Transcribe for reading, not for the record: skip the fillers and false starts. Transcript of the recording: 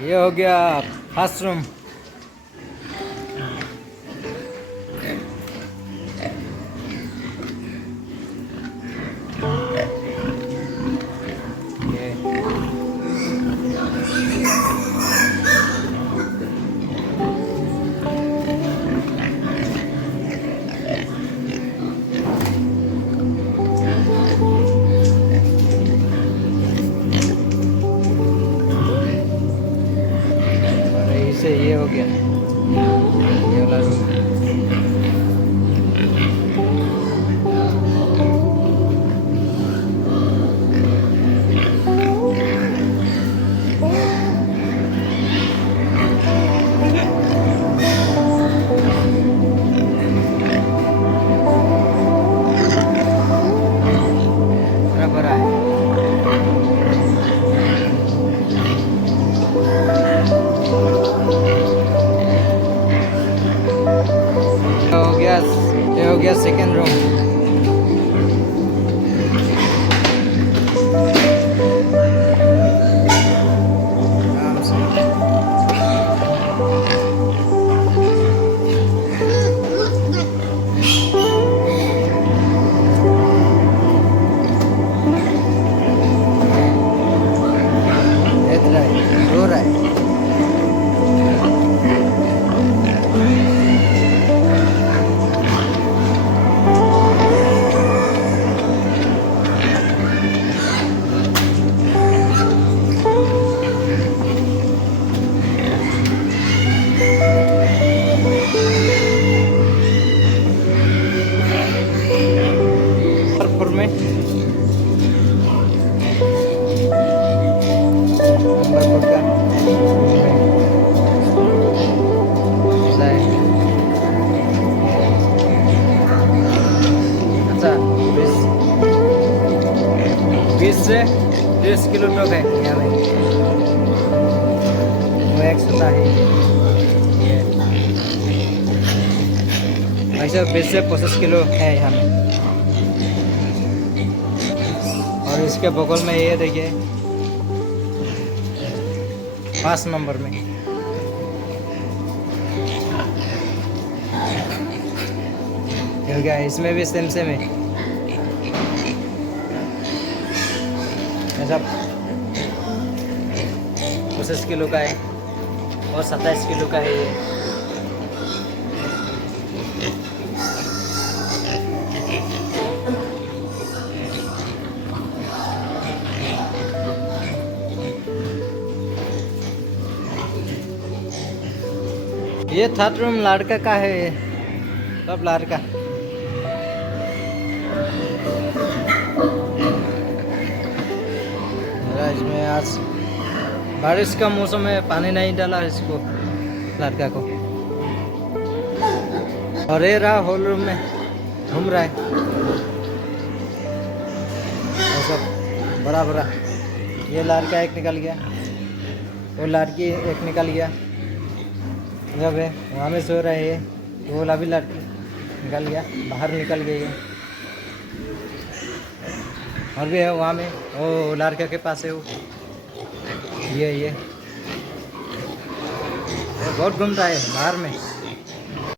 ये हो गया फर्स्ट रूम। से ये हो गया ये वाला रूम। बड़ा है। ये हो गया सेकेंड रूम। रो रहा है। में अच्छा 20 से 30 किलो तक है यहाँ में। वो एक होता है ऐसा 20 से 25 किलो है यहाँ में। और इसके बगल में ये देखिए 5 नंबर में हो गया। इसमें भी सेम सेम है ऐसा 25 किलो का है और 27 किलो का है ये थर्ड रूम लड़का का है। सब लड़का इसमें आज बारिश का मौसम है, पानी नहीं डाला इसको लड़का को। और ये रहा हॉल रूम में घूम रहा है और सब बड़ा बड़ा। ये लड़का एक निकल गया, वो लड़की एक निकल गया। जब है वहाँ में सो रहे हैं तो वो भी लड़की निकल गया, बाहर निकल गई है। और भी है वहाँ में, वो लड़का के पास है वो ये बहुत घूमता है बाहर में।